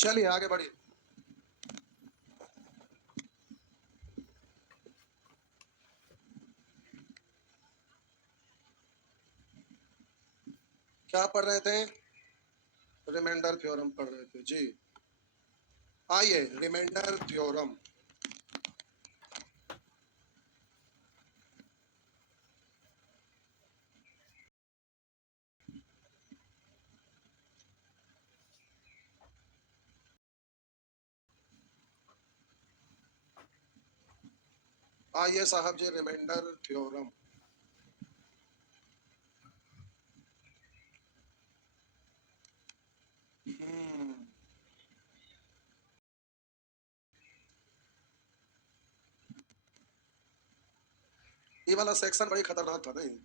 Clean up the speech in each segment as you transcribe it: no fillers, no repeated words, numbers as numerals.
चलिए आगे बढ़िए। क्या पढ़ रहे थे? रिमाइंडर थ्योरम पढ़ रहे थे जी। आइए रिमाइंडर थ्योरम। आइए साहब जी, रिमाइंडर थ्योरम। ये वाला सेक्शन बड़ी खतरनाक था नहीं?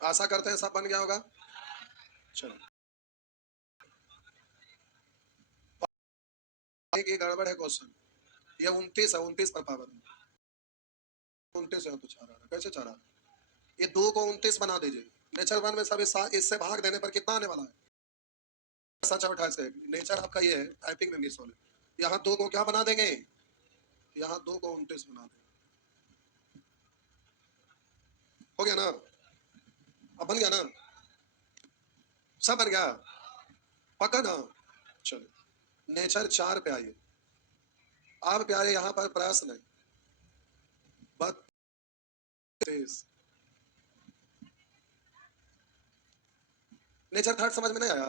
आशा करते हैं सब बन गया होगा। चलो, एक ये गड़बड़ है क्वेश्चन। ये 29 है, 29 पर पाबंद। 29 है तो 4 आ रहा, कैसे 4 आ रहा? ये 2 को 29 बना दीजिए। नेचर 1 में सब इससे भाग देने पर कितना आने वाला है? सच 28 है। नेचर आपका ये है टाइपिंग में मिस होने। यहाँ 2 को क्या बना देंगे? यहाँ 2 को 29 बना देंगे। हो गया ना? अब बन गया ना? सब बन गया? पक्का ना? चलो नेचर 4 पे आइए। अब प्यारे यहाँ पर प्रश्न है 32। नेचर थर्ड समझ में नहीं आया?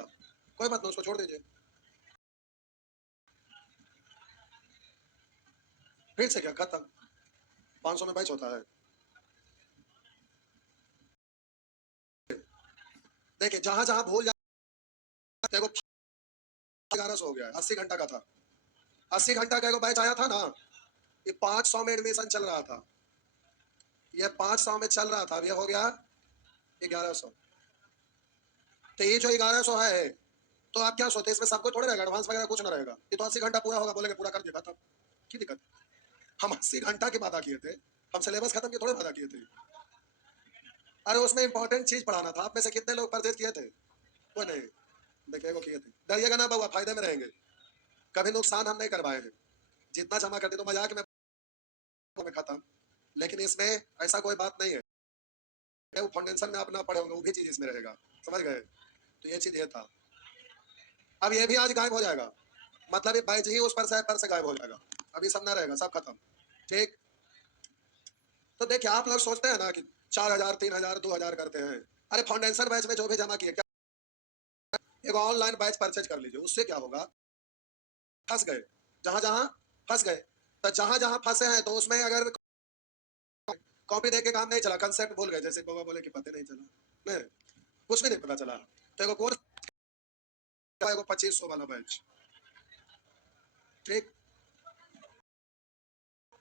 कोई बात नहीं, उसको छोड़ दीजिए। फिर से क्या खत्म? 500 में बैच होता है। देखिए जहां जहां भूल जाते 1100 हो गया, 80 घंटा का था। 80 घंटा का बैच आया था ना। ये 500 में एडमिशन चल रहा था। ये 500 में चल रहा था, अब ये हो गया 1100। तो ये जो 1100 है, तो आप क्या सोचते हैं इसमें सब कुछ थोड़े रहेगा, एडवांस वगैरह कुछ ना रहेगा। ये तो 80 घंटा पूरा होगा, बोलेंगे पूरा कर दिया था। की दिक्कत? हम 80 घंटा की वादा किए थे, हम सिलेबस खत्म के थोड़े वादा किए थे। अरे उसमें इंपॉर्टेंट चीज पढ़ाना था। आप में से कितने लोग परचेज किए थे? कोई नहीं। देखिए वो किए थे। डरिएगा ना बाबा, फायदे में रहेंगे। कभी नुकसान हम नहीं करवाए हैं। जितना जमा करते तो मजाक में खत्म। लेकिन इसमें ऐसा कोई बात नहीं है। वो फाउंडेशन में आप ना पढ़े होंगे, वो भी चीज इसमें रहेगा। समझ गए? तो ये चीज ये था। अब ये भी आज गायब हो जाएगा। मतलब ये बैच ही उस पर से गायब हो जाएगा। अभी सब ना रहेगा, सब खत्म। ठीक। तो देखिए आप लोग सोचते हैं ना कि 4000 3000 2000 करते हैं। अरे फाउंडेशन बैच में जो भी जमा किए, क्या एक ऑनलाइन बैच परचेज कर लीजिए। उससे क्या होगा? फंस गए जहां जहां फंस गए। तो जहां जहां फंसे हैं तो उसमें अगर कॉपी देके काम नहीं चला, कंसेप्ट भूल गए, जैसे बाबा बोले कि पता नहीं चला, नहीं कुछ भी नहीं पता चला, तो एगो कोर्स, एगो 2500 वाला बैच। ठीक।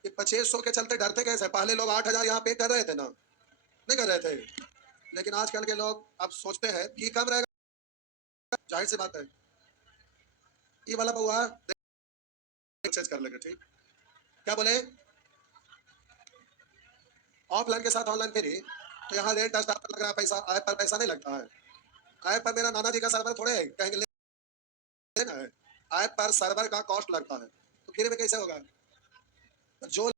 ये 2500 के चलते डरते कैसे? पहले लोग 8000 यहाँ पे कर रहे थे ना, नहीं कर रहे थे? लेकिन आजकल के लोग अब सोचते हैं कि कम रहेगा। जाहिर सी बात है। ये वाला बउआ एक्सेस कर लेंगे। ठीक। क्या बोले? ऑफलाइन के साथ ऑनलाइन फ्री। तो यहाँ रेट स्टार्ट लग रहा है, पैसा ऐप पर पैसा नहीं लगता है। ऐप पर मेरा नाना जी का सर्वर थोड़े है, कहेंगे लेना है। ऐप पर सर्वर का कॉस्ट लगता है, तो फ्री में कैसे होगा? जो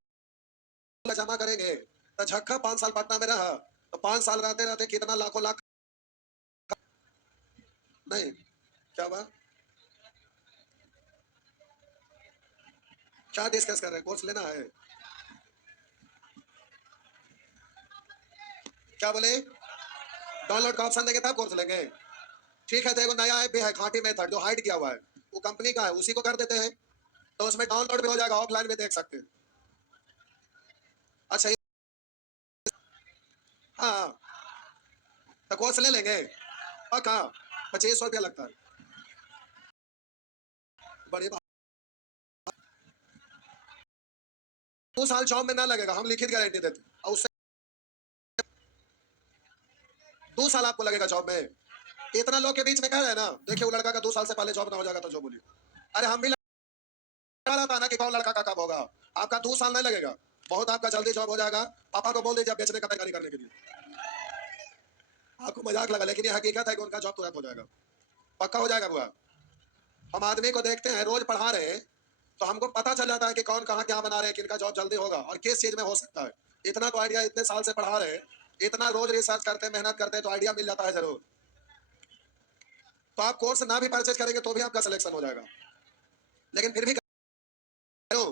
जमा करेंगे तो झक्का 5 साल पटना में रहा, तो 5 साल रहते रहते कितना लाखों लाख। नहीं। क्या बात? क्या डिस्कस कर रहे हैं? कोर्स लेना है? क्या बोले? डाउनलोड का ऑप्शन देंगे तब कोर्स लेंगे। ठीक है, तो एगो नया ऐप भी है खाटी मेथड, जो हाइड किया हुआ है। वो कंपनी का है, उसी को कर देते हैं, तो उसमें डाउनलोड भी हो जाएगा, ऑफलाइन भी देख सकते हैं। अच्छा हाँ, तो कोर्स ले लेंगे पक्का। 2500 रुपया लगता है। बड़ी बात। 2 साल जॉब में ना लगेगा, हम लिखित गारंटी देते हैं। और उससे 2 साल आपको लगेगा जॉब में। इतना लोग के बीच में कह रहे हैं ना, देखिए वो लड़का का 2 साल से पहले जॉब ना हो जाएगा तो जो बोलिए। अरे हम भी लगा रहा था ना कि कौन लड़का का कब होगा। आपका 2 साल नहीं लगेगा, बहुत आपका जल्दी जॉब हो जाएगा। पापा को बोल दीजिए बेचने का तैयारी करने के लिए। आपको मजाक लगा, लेकिन ये हकीकत है कि उनका जॉब तुरंत हो जाएगा, पक्का हो जाएगा बुआ। हम आदमी को देखते हैं, रोज पढ़ा रहे हैं, तो हमको पता चल जाता है कि कौन कहाँ क्या बना रहे हैं, किनका जॉब जल्दी होगा और किस चीज में हो सकता है। इतना तो आइडिया इतने साल से पढ़ा रहे हैं, इतना रोज रिसर्च करते हैं, मेहनत करते हैं, तो आइडिया मिल जाता है जरूर। तो आप कोर्स ना भी परचेज करेंगे तो भी आपका सिलेक्शन हो जाएगा, लेकिन फिर भी करो।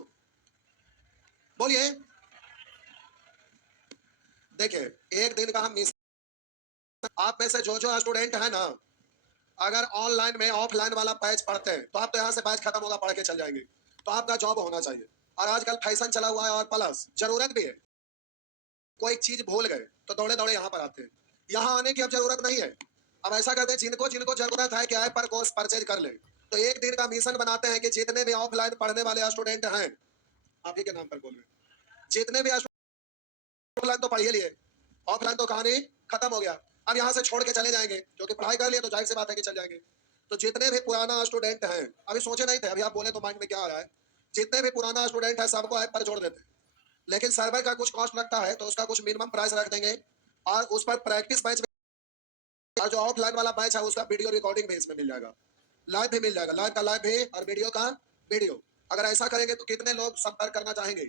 बोलिए। देखिए एक दिन का हम मिस, आप में से जो जो स्टूडेंट है ना, अगर ऑनलाइन में ऑफलाइन वाला बैच पढ़ते हैं तो आप तो यहाँ से बैच खत्म होगा पढ़ के चल जाएंगे, तो आपका जॉब होना चाहिए। और आजकल फैशन चला हुआ है और प्लस जरूरत भी है, कोई चीज भूल गए तो दौड़े दौड़े यहाँ पर आते हैं, यहाँ आने की अब जरूरत नहीं है। अब ऐसा करते हैं, जिनको जिनको जरूरत है कि ऐप पर कोर्स परचेज कर ले, तो एक दिन का मिशन बनाते हैं कि जितने भी ऑफलाइन पढ़ने वाले स्टूडेंट हैं, आप ही के नाम पर बोल रहे हैं, जितने भी ऑफलाइन तो पढ़िए लिए, ऑफलाइन तो कहानी खत्म हो गया, अब यहाँ से छोड़ के चले जाएंगे, क्योंकि पढ़ाई कर लिए तो जाहिर सी बात है कि चल जाएंगे। तो जितने भी पुराना स्टूडेंट हैं, अभी सोचे नहीं थे, अभी आप बोले तो माइंड में क्या आ रहा है, जितने भी पुराना स्टूडेंट है सबको ऐप पर जोड़ देते हैं, लेकिन सर्वर का कुछ कॉस्ट लगता है, तो उसका कुछ मिनिमम प्राइस रख देंगे और उस पर प्रैक्टिस बैच, और जो ऑफलाइन वाला बैच है उसका वीडियो रिकॉर्डिंग भी इसमें मिल जाएगा, लाइव भी मिल जाएगा, लाइव का लाइव भी और वीडियो का वीडियो। अगर ऐसा करेंगे तो कितने लोग संपर्क करना चाहेंगे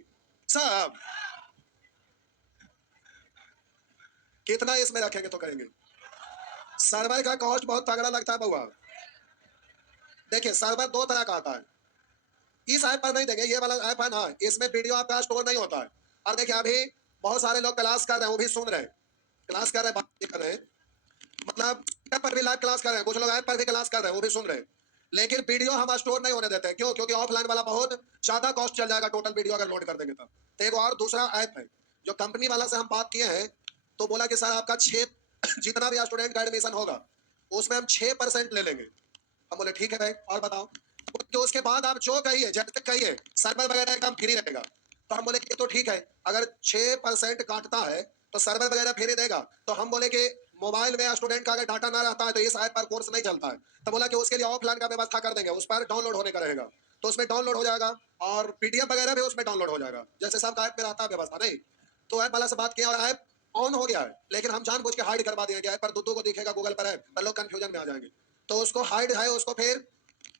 सब, कितना इसमें रखेंगे तो करेंगे। सर्वर का कॉस्ट बहुत तगड़ा लगता है बउआ। देखिए सर्वर दो तरह का आता है, इस ऐप पर नहीं देंगे, ये वाला ऐप है ना, इसमें वीडियो आपका स्टोर नहीं होता है। और देखिए अभी बहुत सारे लोग क्लास कर रहे हैं, वो भी सुन रहे हैं, क्लास कर रहे हैं, बात भी कर रहे हैं, मतलब ऐप पर भी लाइव क्लास कर रहे हैं, कुछ लोग ऐप पर भी क्लास कर रहे हैं, वो भी सुन रहे हैं, लेकिन वीडियो हम स्टोर नहीं होने देते हैं। क्यों? क्योंकि ऑफलाइन वाला बहुत ज्यादा कॉस्ट चल जाएगा टोटल वीडियो अगर लोड कर देंगे तब। तो एक और दूसरा ऐप है जो कंपनी वाला से हम बात किए हैं, तो बोला कि सर आपका 6 जितना भी स्टूडेंट का एडमिशन होगा उसमें हम 6% ले लेंगे। हम बोले ठीक है भाई, और बताओ। तो उसके बाद आप जो कहिए, जब तक कहिए सर्वर वगैरह का फ्री रहेगा। तो हम बोले कि तो ठीक है, अगर 6% काटता है तो सर्वर वगैरह फ्री देगा। तो हम बोले कि मोबाइल में स्टूडेंट का अगर डाटा ना रहता है तो इस ऐप पर कोर्स नहीं चलता है। तो बोला कि उसके लिए ऑफलाइन का व्यवस्था कर देंगे, उस पर डाउनलोड होने का रहेगा, तो उसमें डाउनलोड हो जाएगा और पीडीएफ वगैरह भी उसमें डाउनलोड हो जाएगा, जैसे सबका ऐप में रहता है व्यवस्था। नहीं तो ऐप वाला से बात किया और ऐप ऑन हो गया है, लेकिन हम जानबूझ के हाइड करवा दिया, ऐप पर दो को दिखेगा गूगल पर ऐप पर, लोग कंफ्यूजन में आ जाएंगे। तो उसको हाइड है, उसको फिर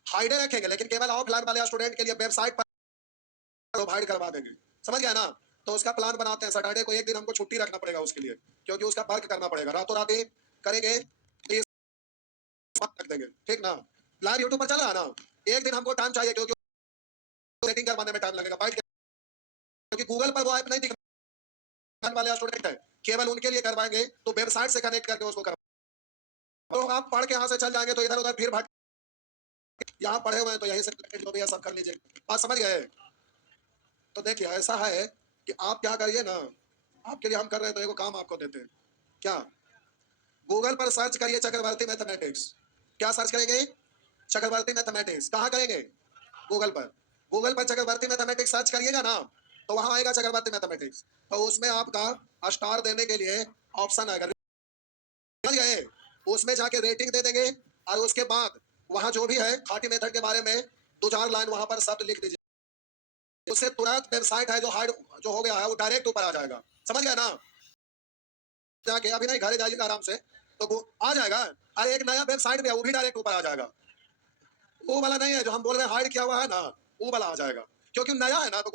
हाइड रखेंगे, लेकिन केवल ऑफलाइन वाले स्टूडेंट के लिए वेबसाइट पर हाइड करवा देंगे। समझ गया ना? तो उसका प्लान बनाते हैं, सैटरडे को एक दिन हमको छुट्टी रखना पड़ेगा उसके लिए, क्योंकि उसका वर्क करना पड़ेगा, रातों रात ही करेंगे तो ये रख देंगे, ठीक ना? लाइव यूट्यूब पर चल रहा है ना, एक दिन हमको टाइम चाहिए, क्योंकि सेटिंग करवाने में टाइम लगेगा बैठ के, क्योंकि गूगल पर वो ऐप नहीं दिखने वाले स्टूडेंट है, केवल उनके लिए करवाएंगे, तो वेबसाइट से कनेक्ट करके उसको करवाएंगे। तो आप पढ़ के यहाँ से चल जाएंगे तो इधर उधर फिर भाग, यहाँ पढ़े हुए हैं तो यहीं से जो भी है सब कर लीजिए। बात समझ गए? तो देखिए ऐसा है कि आप क्या करिए ना, आपके लिए हम कर रहे हैं तो एगो काम आपको देते हैं। क्या? गूगल पर सर्च करिए चक्रवर्ती मैथमेटिक्स। क्या सर्च करेंगे? चक्रवर्ती मैथमेटिक्स। कहाँ करेंगे? गूगल पर। गूगल पर चक्रवर्ती मैथमेटिक्स सर्च करिएगा ना, तो वहां आएगा चक्रवर्ती मैथमेटिक्स, तो उसमें आपका स्टार देने के लिए ऑप्शन आएगा, समझ गए? उसमें जाके रेटिंग दे देंगे और उसके बाद वहां जो भी है खाटी मेथड के बारे में 2-4 लाइन वहां पर शब्द लिख दीजिए, उससे तुरंत वेबसाइट है जो हाइड जो हो गया है वो डायरेक्ट ऊपर आ जाएगा। समझ गया ना? जाके अभी नहीं, घर जाइएगा आराम से तो वो आ जाएगा। अरे एक नया वेबसाइट भी है, वो भी डायरेक्ट ऊपर आ जाएगा। वो वाला नहीं है जो हम बोल रहे हैं हाइड किया हुआ है ना, वो वाला आ जाएगा, क्योंकि नया है ना, तो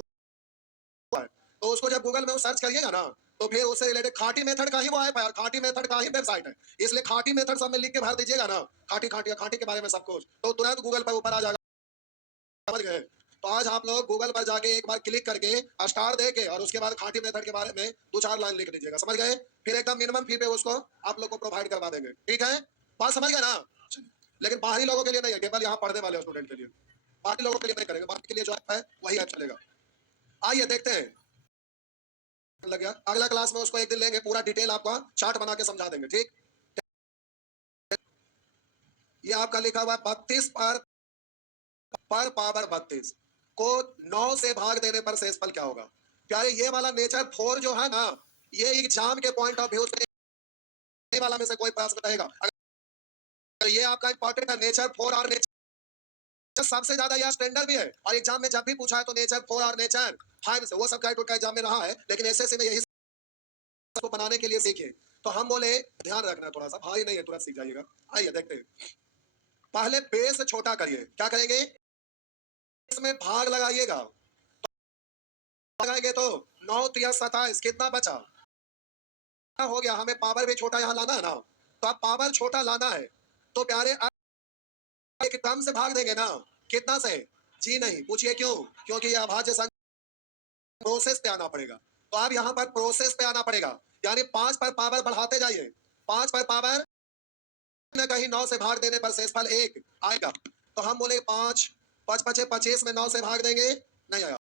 उसको जब गूगल में वो सर्च करिएगा ना, तो फिर उससे रिलेटेड खाटी मेथड का ही वो ऐप है, खाटी मेथड का ही वेबसाइट है, इसलिए खाटी मेथड सब में लिख के भर दीजिएगा ना, खाटी खाटी खाटी के बारे में सब कुछ, तो तुरंत गूगल पर ऊपर आ जाएगा। समझ गए? तो आज आप लोग गूगल पर जाके एक बार क्लिक करके स्टार दे के और उसके बाद खाटी मेथड के बारे में 2-4 लाइन लिख दीजिएगा। समझ गए? फिर एकदम मिनिमम फी पे उसको आप लोग को प्रोवाइड करवा देंगे। ठीक है? बात समझ गए ना? लेकिन बाहरी लोगों के लिए नहीं है, केवल यहाँ पढ़ने वाले स्टूडेंट के लिए, बाकी लोगों के लिए नहीं करेंगे, बाकी के लिए जो ऐप है वही ऐप चलेगा। आइए देखते हैं। लग गया, अगला क्लास में उसको एक दिन लेंगे, पूरा डिटेल आपका चार्ट बना के समझा देंगे। ठीक? ये आपका लिखा हुआ 32 पर पावर 32 को 9 से भाग देने पर शेषफल क्या होगा? प्यारे ये वाला नेचर 4 जो है ना, ये एग्जाम के पॉइंट ऑफ व्यू से वाला में से कोई प्रश्न रहेगा, अगर ये आपका इंपॉर्टेंट है, नेचर 4 और नेचर सबसे ज्यादा यह स्टैंडर्ड भी है, और एग्जाम में जब भी पूछा है तो नेचर 4 और नेचर 5 से वो सब गाइड का एग्जाम में रहा है, लेकिन एसएससी में यही को बनाने के लिए सीखे। तो हम बोले ध्यान रखना थोड़ा सा, भारी नहीं है, तुरंत सीख जाइएगा। आइए देखते हैं। पहले बेस छोटा करिए, क्या करेंगे, इसमें भाग लगाइएगा, लगाएंगे तो 9 3 27 कितना बचा, हो गया। हमें पावर भी छोटा यहाँ लाना है ना, तो अब पावर छोटा लाना है तो प्यारे एक कम से भाग देंगे ना, कितना से, जी नहीं, पूछिए क्यों, क्योंकि ये अभाज्य संख्या प्रोसेस पे आना पड़ेगा। तो अब यहाँ पर प्रोसेस पे आना पड़ेगा, यानी 5 पर पावर बढ़ाते जाइए, 5 पर पावर न कहीं 9 से भाग देने पर शेषफल 1 आएगा। तो हम बोले 5 5 5 25 में 9 से भाग देंगे, नहीं आया।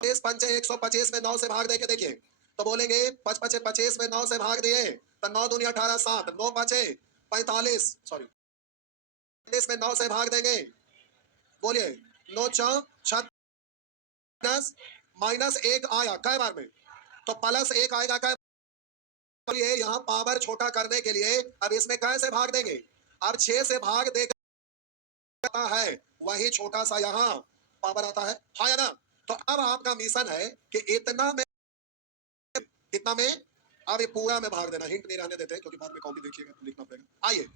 25 पंचे 125 में 9 से भाग देंगे, देखिए तो बोलेंगे 5 5 25 में 9 से भाग दिए तो 9 दूनी 18 7 9 5 45, सॉरी 35 में 9 से भाग देंगे, बोलिए 9 4 36 माइनस 1 आया कै बार में, तो प्लस 1 आएगा कै, बोलिए यहाँ पावर छोटा करने के लिए अब इसमें कैसे भाग देंगे, अब 6 से भाग देगा है, वही छोटा सा यहाँ पावर आता है, हाँ या ना। तो अब आपका मिशन है कि इतना में, कितना में, अब ये पूरा में भाग देना, हिंट नहीं रहने देते क्योंकि बाद में कॉपी देखिएगा तो लिखना पड़ेगा। आइए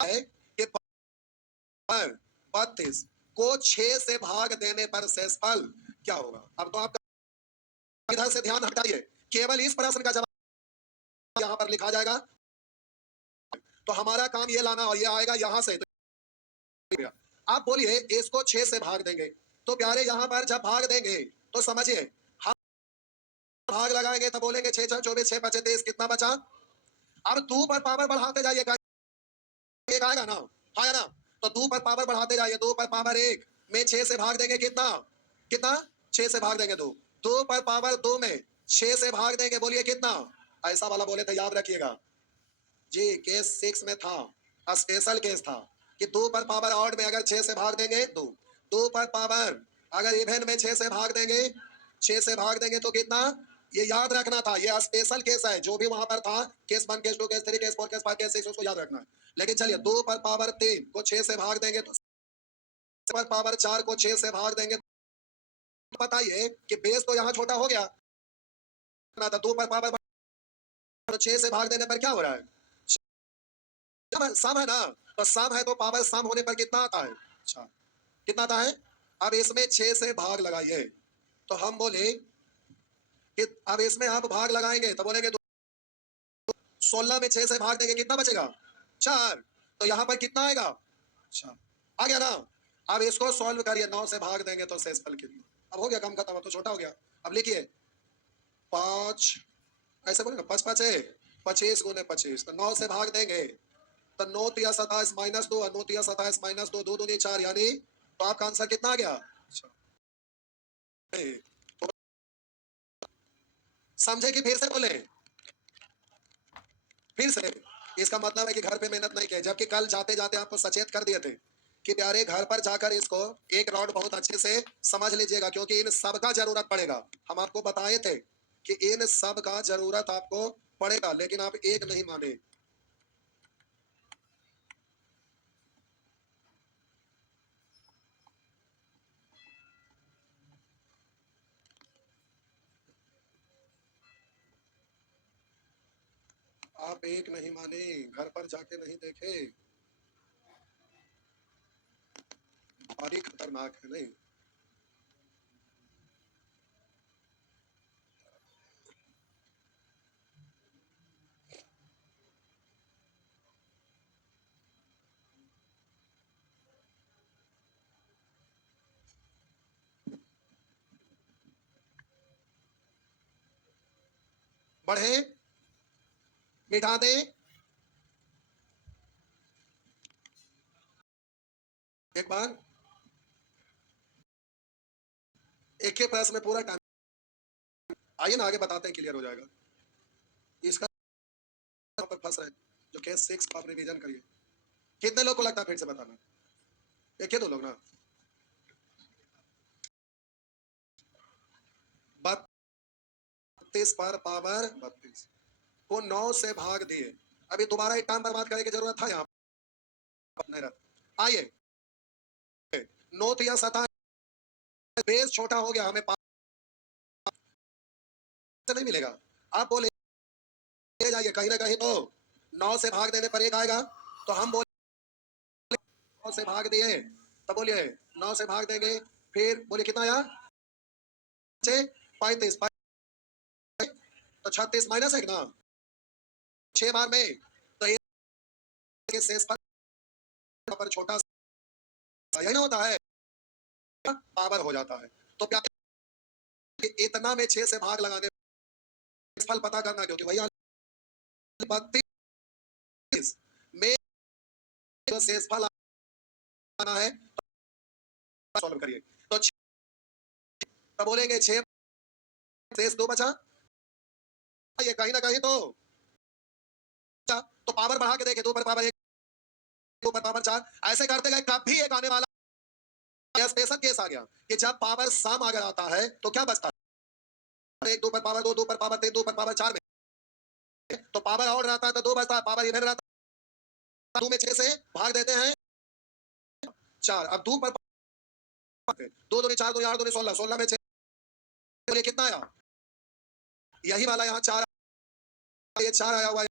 है कि 32 को 6 से भाग देने पर शेषफल क्या होगा। अब तो आपका इधर से ध्यान हटाइए, केवल इस प्रश्न का जवाब यहाँ पर लिखा जाएगा, तो हमारा काम ये लाना और ये आएगा यहाँ से, तो आप बोलिए इसको 6 से भाग देंगे, तो प्यारे यहाँ पर जब भाग देंगे तो समझिए हम भाग लगाएंगे तो बोलेंगे 6 6 24 6 5 23 कितना बचा। अब 2 पर पावर बढ़ाते जाइएगा, एक आएगा ना, हाँ या ना, तो 2 पर पावर बढ़ाते जाइए, 2 पर पावर 1 में 6 से भाग देंगे, कितना कितना 6 से भाग देंगे 2, 2 पर पावर 2 में 6 से भाग देंगे, बोलिए कितना, ऐसा वाला बोले थे याद रखिएगा जी, केस 6 में था, स्पेशल केस था कि 2 पर पावर ऑड में अगर 6 से भाग देंगे 2, 2 पर पावर अगर इवन में 6 से भाग देंगे, 6 से भाग देंगे तो कितना, ये याद रखना था, ये स्पेशल केस है, जो भी वहां पर था case 1 case 2 case 3 case 4 case 5 case 6 उसको याद रखना है। लेकिन चलिए 2 पर पावर 3 को 6 से भाग देंगे, तो पर पावर 4 को 6 से भाग देंगे, तो बताइए कि बेस तो यहाँ छोटा हो गया ना, तो 2 पर पावर 6 से भाग देने पर क्या हो रहा है, सम है ना, तो सम है तो पावर सम होने पर कितना आता है, अच्छा कितना आता है। अब इसमें 6 से भाग लगाइए, तो हम बोले कि अब इसमें आप भाग लगाएंगे तो बोलेंगे 16 में 6 से भाग देंगे कितना बचेगा, 4, तो यहाँ पर कितना आएगा, अच्छा आ गया ना। अब इसको सॉल्व करिए, 9 से भाग देंगे तो शेषफल कितना, अब हो गया काम खत्म, अब तो छोटा हो गया। अब लिखिए 5, ऐसे बोले ना 5 5 25 गुने 25, तो 9 से भाग देंगे तो 9 3 27 माइनस 2, 9 3 27 माइनस 2, 2 दूनी 4, यानी तो आपका आंसर कितना आ गया, समझे कि फिर से बोले, फिर से, इसका मतलब है कि घर पे मेहनत नहीं की, जबकि कल जाते जाते आपको सचेत कर दिए थे कि प्यारे घर पर जाकर इसको एक राउंड बहुत अच्छे से समझ लीजिएगा, क्योंकि इन सब का जरूरत पड़ेगा। हम आपको बताए थे कि इन सब का जरूरत आपको पड़ेगा, लेकिन आप एक नहीं माने। आप एक नहीं माने, घर पर जाके नहीं देखे, भारी खतरनाक है नहीं। बढ़े मिटा दे, एक बार एक के प्रश्न में पूरा टाइम, आइए ना आगे बताते हैं, क्लियर हो जाएगा। इसका पर फंस रहे हैं, जो केस 6 का आप रिवीजन करिए। कितने लोग को लगता है, फिर से बताना, एक ही 2 लोग ना, 32 पर पावर 32, को 9 से भाग दिए। अभी दोबारा एक टाइम बर्बाद करने की जरूरत था यहाँ नहीं रहता। आइए 9 या 27 बेस छोटा हो गया, हमें 5 से नहीं मिलेगा। आप बोले ले जाइए कहीं ना कहीं तो 9 से भाग देने पर एक आएगा, तो हम बोले 9 से भाग दिए, तो बोलिए 9 से भाग देंगे, फिर बोलिए कितना आया 35, तो 36 माइनस एक ना 6 बार में, तो ये शेष पर छोटा सा यही ना होता है, पावर हो जाता है। तो क्या इतना में 6 से भाग लगाने फल पता करना, क्योंकि भैया 32 में जो शेष फल आना है सॉल्व करिए, तो तब बोलेंगे 6 शेष 2 बचा, ये कहीं ना कहीं तो पावर बढ़ा के देखे 2 पर पावर 1, 2 पर पावर 4, ऐसे करते गए कभी एक आने वाला स्पेशल केस आ गया कि जब पावर सम अगर आता है तो क्या बचता है 1 2 पर पावर 2, 2 पर पावर 3, 2 पर पावर 4 में, तो पावर और रहता है तो 2 बचता है, पावर इधर रहता है 2 में 6 से भाग देते हैं 4, अब 2 पर 2 2 4 2 8 2 16, 16 में 6 बोलिए कितना आया, यही वाला यहाँ 4, ये 4 आया हुआ है।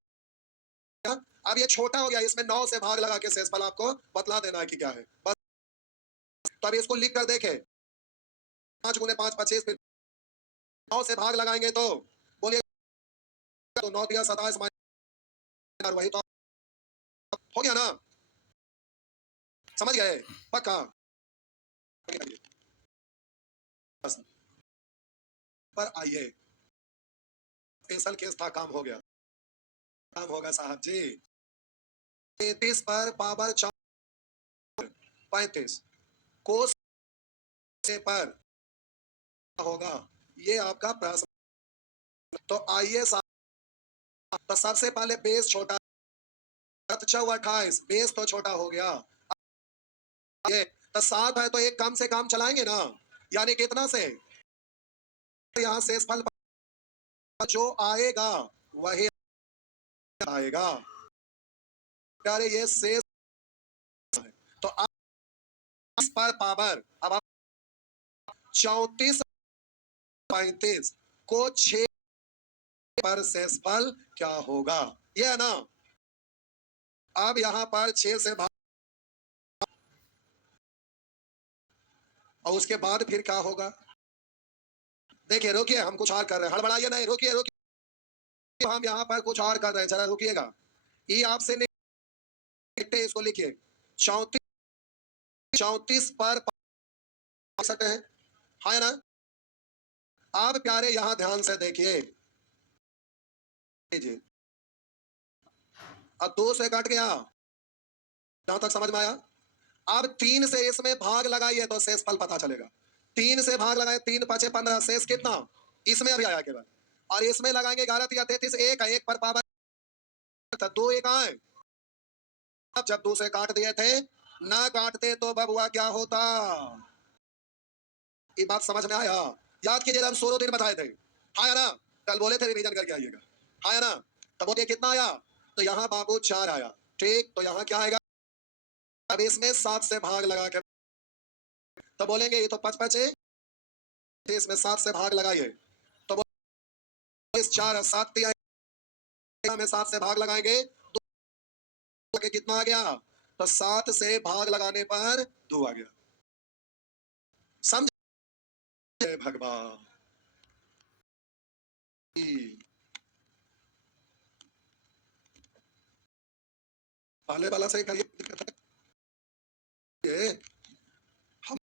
अब ये छोटा हो गया, इसमें 9 से भाग लगा के शेषफल आपको बतला देना है कि क्या है बस। तो अब इसको लिख कर देखे 5 गुने 5 25, फिर 9 से भाग लगाएंगे तो बोलिए तो 9 दिया 27 माइनस, वही तो हो गया ना, समझ गए पक्का। पर आइए स्पेशल केस था, काम हो गया, काम होगा साहब जी। 33 पर पावर 4 35 कोस से पर होगा, ये आपका प्रश्न। तो आइए तो सबसे पहले बेस छोटा 28, बेस तो छोटा हो गया, ये तो 7 है तो एक कम से कम चलाएंगे ना, यानी कितना से यहाँ शेषफल जो आएगा वही आएगा प्यारे, ये शेष है। तो अब इस पर पावर अब आप 34 35 को 6 पर शेषफल क्या होगा, ये है ना। अब यहाँ पर 6 से भाग और उसके बाद फिर क्या होगा, देखिए रुकिए हम कुछ और कर रहे हैं, हड़बड़ाइए नहीं, रुकिए रुकिए, हम यहाँ पर कुछ और कर रहे हैं, जरा रुकिएगा। ये आपसे नहीं, इसको लिखिए 34 पर सकते हैं, हाँ ना। अब प्यारे यहाँ ध्यान से देखिए, अब 2 से कट गया, यहां तक समझ में आया। अब 3 से इसमें भाग लगाइए तो शेषफल पता चलेगा, 3 से भाग लगाए 3 5 15, शेष कितना इसमें अभी आया केवल, और इसमें लगाएंगे 11 या 33, एक है, एक पर पावर 2 एक आए। अब जब 2 से काट दिए थे, ना काटते तो बबुआ क्या होता, ये बात समझ में आया। याद कीजिए हम 16 दिन बताए थे, हाँ ना, कल बोले थे रिवीजन करके आइएगा, हाँ ना। तब बोलिए कितना आया, तो यहाँ बाबू 4 आया, ठीक, तो यहाँ क्या आएगा, अब इसमें 7 से भाग लगा के तो बोलेंगे ये तो 5 5 है, इसमें 7 से भाग लगाइए, तो इस 4 और 7 में 7 से भाग लगाएंगे तो कितना आ गया, तो 7 से भाग लगाने पर 2 आ गया, समझे भगवान। पहले वाला से करिए, हम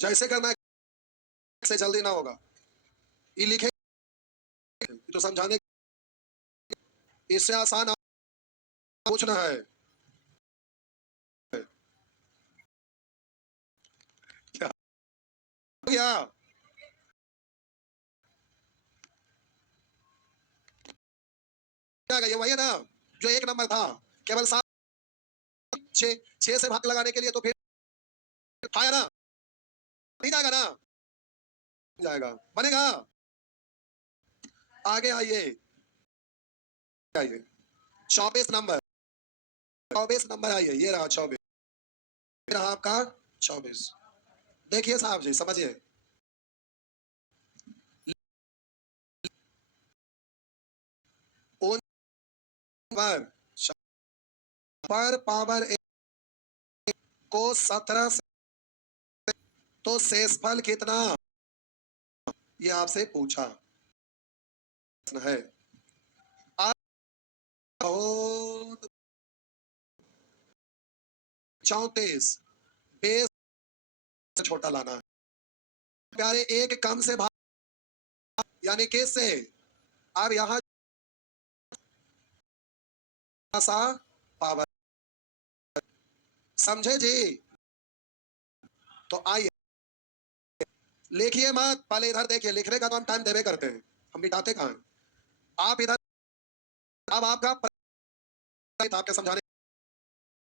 जैसे करना है से जल्दी ना होगा, ये लिखे तो समझाने, इससे आसान पूछना है, क्या हो गया, क्या ये वही है ना जो एक नंबर था, केवल 7 6 से भाग लगाने के लिए, तो फिर खाया ना, नहीं जाएगा ना, जाएगा, बनेगा। आगे आइए, आइए 24 नंबर, 24 नंबर आइए, ये रहा 24, ये रहा आपका 24। देखिए साहब जी, समझिए, उन पर पावर को 17 से, तो शेषफल कितना, ये आपसे पूछा है। बहुत 34 बेस से छोटा लाना है प्यारे, एक कम से भाग, यानी किस से, अब यहाँ सा पावर, समझे जी। तो आइए, लिखिए मत, पहले इधर देखिए, लिखने का तो हम टाइम देवे करते हैं, हम मिटाते कहाँ हैं। आप इधर, अब आपका आपके समझाने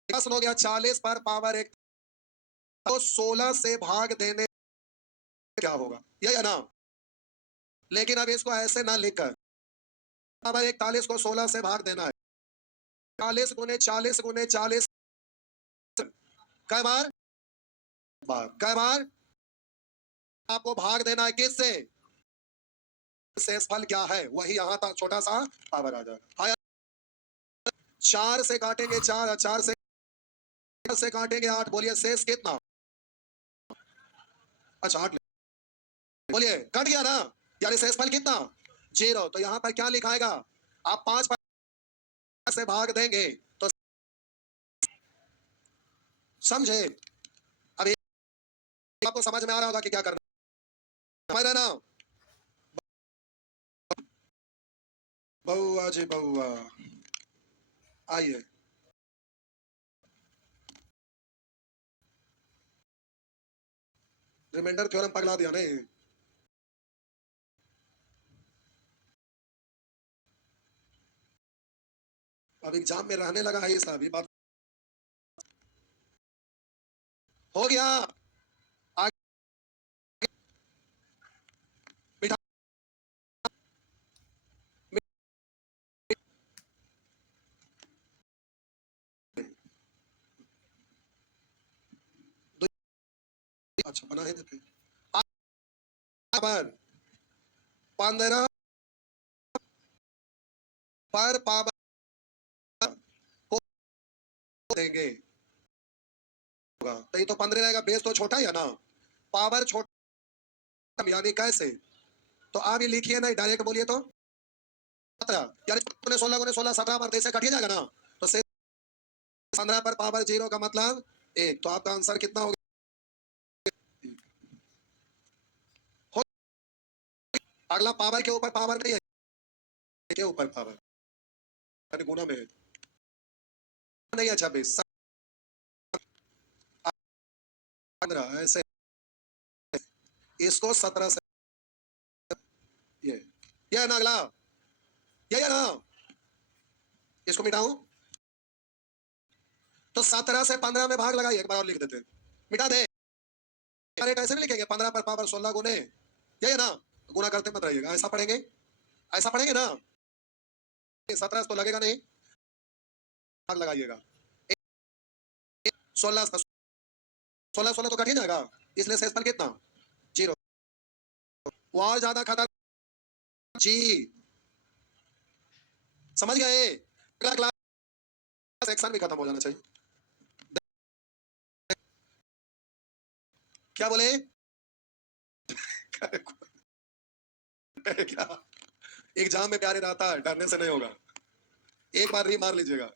सुनो गया, 40 पर पावर एक, तो 16 से भाग देने क्या होगा, ये है ना। लेकिन अब इसको ऐसे ना लिखकर, पावर 41 को 16 से भाग देना है, 40 गुने 40 गुने 40, कै बार, कै बार आपको भाग देना है, किससे, शेषफल क्या है, वही यहाँ था, छोटा सा पावर आ जाएगा। आया, 4 से काटेंगे 4, 4 से काटेंगे 8, बोलिए शेष कितना, अच्छा 8, बोलिए कट गया ना, यानी शेषफल कितना, 0। तो यहाँ पर क्या लिखाएगा, आप 5 से भाग देंगे तो, समझे। अब ये आपको समझ में आ रहा होगा कि क्या करना, समझ रहे ना। बउआ जी बउआ, आइए, रिमाइंडर थ्योरम पगला दिया नहीं, अब एग्जाम में रहने लगा है ये सब, ये बात हो गया। आगे बिठा, अच्छा बना है देते, पर 15 पर पावर को देंगे, होगा तो ये तो 15 रहेगा, बेस तो छोटा ही है ना, पावर छोटा, यानी कैसे, तो आप ये लिखिए ना, डायरेक्ट बोलिए तो 17, यानी 16 गुने 16 17 बार से कट ही जाएगा ना, तो 15 पर पावर 0 का मतलब 1, तो आपका आंसर कितना हो गया। अगला पावर के ऊपर पावर नहीं है, के ऊपर पावर, यानी गुना में है, नहीं है 26 15 ऐसे, इसको 17 से, ये ये है ना अगला, ये है ना, इसको मिटाऊं, तो 17 से 15 में भाग लगाइए, एक बार और लिख देते हैं, मिटा दे, अरे कैसे नहीं लिखेंगे, 15 पर पावर 16 गुने, ये है ना, गुना करते मत रहिएगा, ऐसा पढ़ेंगे, ऐसा पढ़ेंगे ना, 17 तो लगेगा नहीं, भाग लगाइएगा, 16 16 16 तो कट ही जाएगा, इसलिए शेषफल कितना 0, वो और ज्यादा खतरनाक जी, समझ गए। अगला क्लास सेक्शन भी खत्म हो जाना चाहिए, क्या बोले क्या, एग्जाम में प्यारे रहता है, डरने से नहीं होगा, एक बार री मार लीजिएगा।